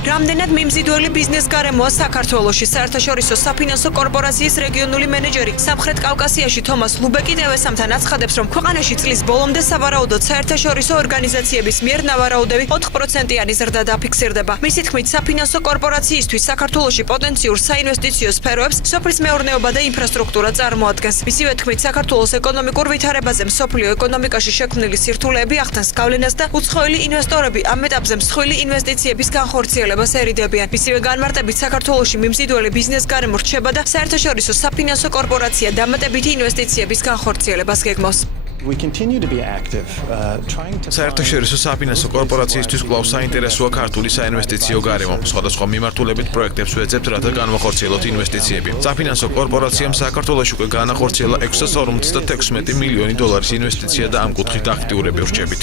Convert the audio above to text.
რამდენად მიმზიდველი ბიზნეს გარემოა საქართველოში. საერთაშორისო საფინანსო კორპორაციის რეგიონული მენეჯერი სამხრეთ კავკასიაში თომას ლუბეკი ტევესამთან აცხადებს, რომ ქვეყანაში წლის ბოლომდე სავარაუდოდ საერთაშორისო ორგანიზაციების მიერ ნავარაუდები 4%-იანი ზრდა დაფიქსირდება. მისი თქმით, საფინანსო კორპორაციისთვის საქართველოში პოტენციურ საინვესტიციო სფეროებს სოფლის მეურნეობა და ინფრასტრუქტურა წარმოადგენს. მისივე თქმით, საქართველოს ეკონომიკურ ვითარებაზე მსოფლიო ეკონომიკაში შექმნილი სირთულეები ახდენს გავლენას და უცხოელი ინვესტორები ამ ეტაპზე მსხვილი ინვესტიციების განხორციელებას ერიდებიან. მისივე განმარტებით, საქართველოში მიმზიდველი ბიზნეს გარემო რჩება და საერთაშორისო საფინანსო კორპორაცია დამატებითი ინვესტიციების განხორციელებას გეგმავს. საერთაშორისო საფინანსო კორპორაციისთვის კვლავ საინტერესოა ქართული საინვესტიციო გარემო. სხვადასხვა მიმართულებით პროექტებს ვეძებთ, რათა განვახორციელოთ ინვესტიციები. საფინანსო კორპორაციამ საქართველოში უკვე განახორციელა 656 მილიონი დოლარის ინვესტიცია და ამ კუთხით აქტიურები ვრჩებით.